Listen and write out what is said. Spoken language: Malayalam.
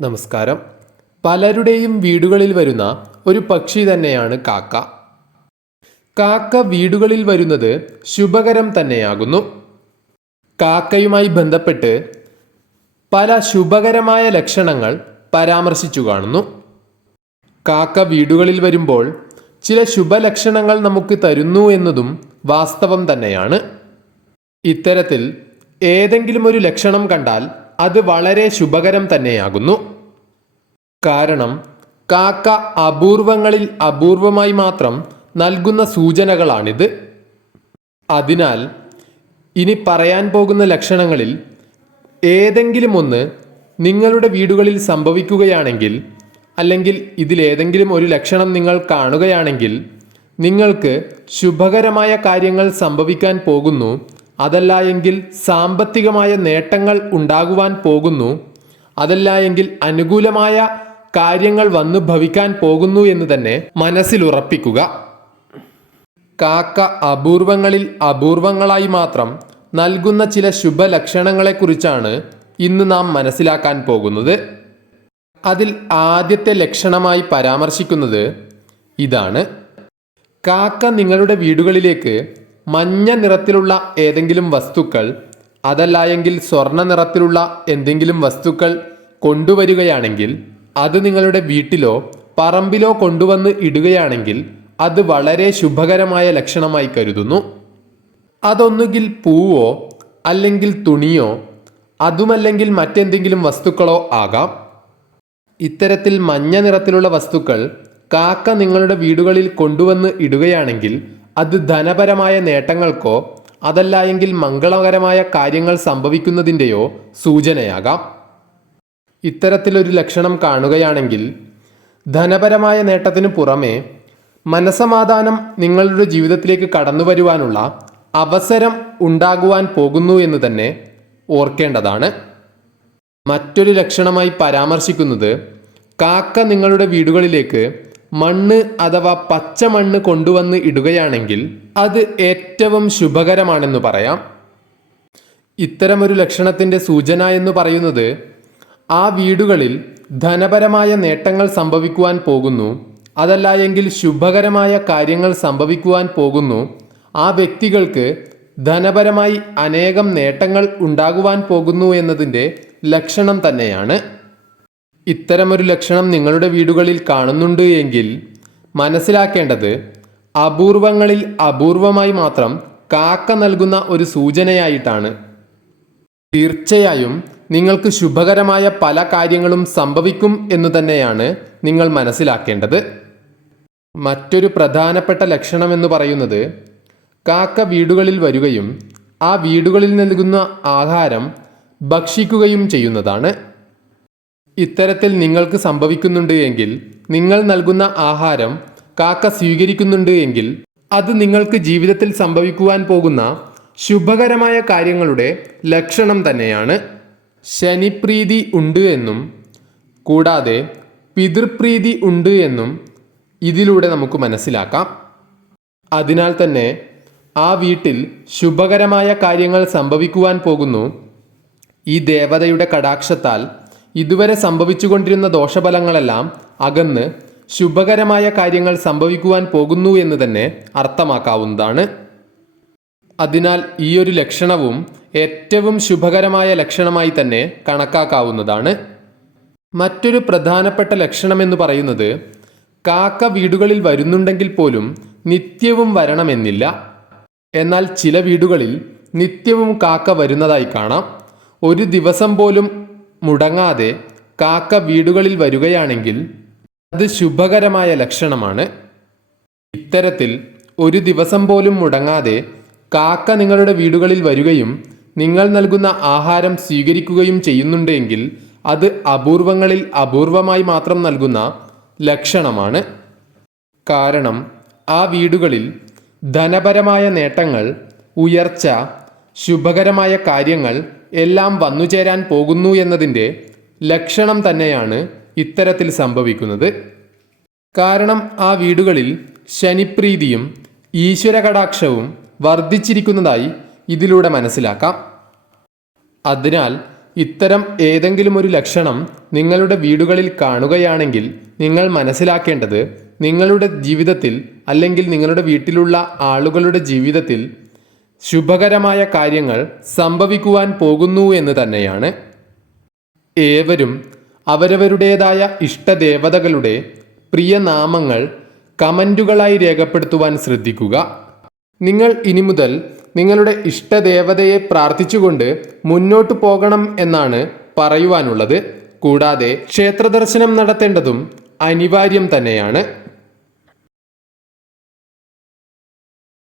നമസ്കാരം. പലരുടെയും വീടുകളിൽ വരുന്ന ഒരു പക്ഷി തന്നെയാണ് കാക്ക. കാക്ക വീടുകളിൽ വരുന്നത് ശുഭകരം തന്നെയാകുന്നു. കാക്കയുമായി ബന്ധപ്പെട്ട് പല ശുഭകരമായ ലക്ഷണങ്ങൾ പരാമർശിച്ചു കാണുന്നു. കാക്ക വീടുകളിൽ വരുമ്പോൾ ചില ശുഭലക്ഷണങ്ങൾ നമുക്ക് തരുന്നു എന്നതും വാസ്തവം തന്നെയാണ്. ഇത്തരത്തിൽ ഏതെങ്കിലും ഒരു ലക്ഷണം കണ്ടാൽ അത് വളരെ ശുഭകരം തന്നെയാകുന്നു. കാരണം കാക്ക അപൂർവങ്ങളിൽ അപൂർവമായി മാത്രം നൽകുന്ന സൂചനകളാണിത്. അതിനാൽ ഇനി പറയാൻ പോകുന്ന ലക്ഷണങ്ങളിൽ ഏതെങ്കിലും ഒന്ന് നിങ്ങളുടെ വീടുകളിൽ സംഭവിക്കുകയാണെങ്കിൽ അല്ലെങ്കിൽ ഇതിലേതെങ്കിലും ഒരു ലക്ഷണം നിങ്ങൾ കാണുകയാണെങ്കിൽ നിങ്ങൾക്ക് ശുഭകരമായ കാര്യങ്ങൾ സംഭവിക്കാൻ പോകുന്നു അതല്ല എങ്കിൽ സാമ്പത്തികമായ നേട്ടങ്ങൾ ഉണ്ടാകുവാൻ പോകുന്നു. അതല്ല എങ്കിൽ അനുകൂലമായ കാര്യങ്ങൾ വന്നു ഭവിക്കാൻ പോകുന്നു എന്ന് തന്നെ മനസ്സിലുറപ്പിക്കുക കാക്ക അപൂർവങ്ങളിൽ അപൂർവങ്ങളായി മാത്രം നൽകുന്ന ചില ശുഭലക്ഷണങ്ങളെക്കുറിച്ചാണ് ഇന്ന് നാം മനസ്സിലാക്കാൻ പോകുന്നത്. അതിൽ ആദ്യത്തെ ലക്ഷണമായി പരാമർശിക്കുന്നത് ഇതാണ്. കാക്ക നിങ്ങളുടെ വീടുകളിലേക്ക് മഞ്ഞ നിറത്തിലുള്ള ഏതെങ്കിലും വസ്തുക്കൾ അതല്ല എങ്കിൽ സ്വർണ നിറത്തിലുള്ള എന്തെങ്കിലും വസ്തുക്കൾ കൊണ്ടുവരികയാണെങ്കിൽ അത് നിങ്ങളുടെ വീട്ടിലോ പറമ്പിലോ കൊണ്ടുവന്ന് ഇടുകയാണെങ്കിൽ അത് വളരെ ശുഭകരമായ ലക്ഷണമായി കരുതുന്നു. അതൊന്നുകിൽ പൂവോ അല്ലെങ്കിൽ തുണിയോ അതുമല്ലെങ്കിൽ മറ്റെന്തെങ്കിലും വസ്തുക്കളോ ആകാം. ഇത്തരത്തിൽ മഞ്ഞ നിറത്തിലുള്ള വസ്തുക്കൾ കാക്ക നിങ്ങളുടെ വീടുകളിൽ കൊണ്ടുവന്ന് ഇടുകയാണെങ്കിൽ അത് ധനപരമായ നേട്ടങ്ങൾക്കോ അതല്ല എങ്കിൽ മംഗളകരമായ കാര്യങ്ങൾ സംഭവിക്കുന്നതിന്റെയോ സൂചനയാകാം. ഇത്തരത്തിലൊരു ലക്ഷണം കാണുകയാണെങ്കിൽ ധനപരമായ നേട്ടത്തിനു പുറമെ മനസമാധാനം നിങ്ങളുടെ ജീവിതത്തിലേക്ക് കടന്നു വരുവാനുള്ള അവസരം ഉണ്ടാകുവാൻ പോകുന്നു എന്ന് തന്നെ ഓർക്കേണ്ടതാണ്. മറ്റൊരു ലക്ഷണമായി പരാമർശിക്കുന്നത് കാക്ക നിങ്ങളുടെ വീടുകളിലേക്ക് മണ്ണ് അഥവാ പച്ച മണ്ണ് കൊണ്ടുവന്ന് ഇടുകയാണെങ്കിൽ അത് ഏറ്റവും ശുഭകരമാണെന്ന് പറയാം. ഇത്തരമൊരു ലക്ഷണത്തിന്റെ സൂചന എന്ന് പറയുന്നത് ആ വീടുകളിൽ ധനപരമായ നേട്ടങ്ങൾ സംഭവിക്കുവാൻ പോകുന്നു. അതല്ല എങ്കിൽ ശുഭകരമായ കാര്യങ്ങൾ സംഭവിക്കുവാൻ പോകുന്നു. ആ വ്യക്തികൾക്ക് ധനപരമായി അനേകം നേട്ടങ്ങൾ ഉണ്ടാകുവാൻ പോകുന്നു എന്നതിന്റെ ലക്ഷണം തന്നെയാണ്. ഇത്തരമൊരു ലക്ഷണം നിങ്ങളുടെ വീടുകളിൽ കാണുന്നുണ്ട് എങ്കിൽ മനസ്സിലാക്കേണ്ടത് അപൂർവങ്ങളിൽ അപൂർവമായി മാത്രം കാക്ക നൽകുന്ന ഒരു സൂചനയായിട്ടാണ്. തീർച്ചയായും നിങ്ങൾക്ക് ശുഭകരമായ പല കാര്യങ്ങളും സംഭവിക്കും എന്ന് തന്നെയാണ് നിങ്ങൾ മനസ്സിലാക്കേണ്ടത്. മറ്റൊരു പ്രധാനപ്പെട്ട ലക്ഷണം എന്ന് പറയുന്നത് കാക്ക വീടുകളിൽ വരികയും ആ വീടുകളിൽ നൽകുന്ന ആഹാരം ഭക്ഷിക്കുകയും ചെയ്യുന്നതാണ്. ഇത്തരത്തിൽ നിങ്ങൾക്ക് സംഭവിക്കുന്നുണ്ട് എങ്കിൽ നിങ്ങൾ നൽകുന്ന ആഹാരം കാക്ക സ്വീകരിക്കുന്നുണ്ട് എങ്കിൽ അത് നിങ്ങൾക്ക് ജീവിതത്തിൽ സംഭവിക്കുവാൻ പോകുന്ന ശുഭകരമായ കാര്യങ്ങളുടെ ലക്ഷണം തന്നെയാണ്. ശനിപ്രീതി ഉണ്ട് എന്നും കൂടാതെ പിതൃപ്രീതി ഉണ്ട് എന്നും ഇതിലൂടെ നമുക്ക് മനസ്സിലാക്കാം. അതിനാൽ തന്നെ ആ വീട്ടിൽ ശുഭകരമായ കാര്യങ്ങൾ സംഭവിക്കുവാൻ പോകുന്നു. ഈ ദേവതയുടെ കടാക്ഷത്താൽ ഇതുവരെ സംഭവിച്ചുകൊണ്ടിരുന്ന ദോഷഫലങ്ങളെല്ലാം അകന്ന് ശുഭകരമായ കാര്യങ്ങൾ സംഭവിക്കുവാൻ പോകുന്നു എന്ന് തന്നെ അർത്ഥമാക്കാവുന്നതാണ്. അതിനാൽ ഈ ഒരു ലക്ഷണവും ഏറ്റവും ശുഭകരമായ ലക്ഷണമായി തന്നെ കണക്കാക്കാവുന്നതാണ്. മറ്റൊരു പ്രധാനപ്പെട്ട ലക്ഷണം എന്ന് പറയുന്നത് കാക്ക വീടുകളിൽ വരുന്നുണ്ടെങ്കിൽ പോലും നിത്യവും വരണമെന്നില്ല. എന്നാൽ ചില വീടുകളിൽ നിത്യവും കാക്ക വരുന്നതായി കാണാം. ഒരു ദിവസം പോലും മുടങ്ങാതെ കാക്ക വീടുകളിൽ വരികയാണെങ്കിൽ അത് ശുഭകരമായ ലക്ഷണമാണ്. ഇത്തരത്തിൽ ഒരു ദിവസം പോലും മുടങ്ങാതെ കാക്ക നിങ്ങളുടെ വീടുകളിൽ വരികയും നിങ്ങൾ നൽകുന്ന ആഹാരം സ്വീകരിക്കുകയും ചെയ്യുന്നുണ്ടെങ്കിൽ അത് അപൂർവങ്ങളിൽ അപൂർവമായി മാത്രം നൽകുന്ന ലക്ഷണമാണ്. കാരണം ആ വീടുകളിൽ ധനപരമായ നേട്ടങ്ങൾ ഉയർച്ച ശുഭകരമായ കാര്യങ്ങൾ എല്ലാം വന്നുചേരാൻ പോകുന്നു എന്നതിന്റെ ലക്ഷണം തന്നെയാണ് ഇത്തരത്തിൽ സംഭവിക്കുന്നത്. കാരണം ആ വീടുകളിൽ ശനിപ്രീതിയും ഈശ്വരകടാക്ഷവും വർദ്ധിച്ചിരിക്കുന്നതായി ഇതിലൂടെ മനസ്സിലാക്കാം. അതിനാൽ ഇത്തരം ഏതെങ്കിലും ഒരു ലക്ഷണം നിങ്ങളുടെ വീടുകളിൽ കാണുകയാണെങ്കിൽ നിങ്ങൾ മനസ്സിലാക്കേണ്ടത് നിങ്ങളുടെ ജീവിതത്തിൽ അല്ലെങ്കിൽ നിങ്ങളുടെ വീട്ടിലുള്ള ആളുകളുടെ ജീവിതത്തിൽ ശുഭകരമായ കാര്യങ്ങൾ സംഭവിക്കുവാൻ പോകുന്നു എന്ന് തന്നെയാണ്. ഏവരും അവരവരുടേതായ ഇഷ്ടദേവതകളുടെ പ്രിയ നാമങ്ങൾ കമന്റുകളായി രേഖപ്പെടുത്തുവാൻ ശ്രദ്ധിക്കുക. നിങ്ങൾ ഇനി മുതൽ നിങ്ങളുടെ ഇഷ്ടദേവതയെ പ്രാർത്ഥിച്ചുകൊണ്ട് മുന്നോട്ടു പോകണം എന്നാണ് പറയുവാനുള്ളത്. കൂടാതെ ക്ഷേത്രദർശനം നടത്തേണ്ടതും അനിവാര്യം തന്നെയാണ്.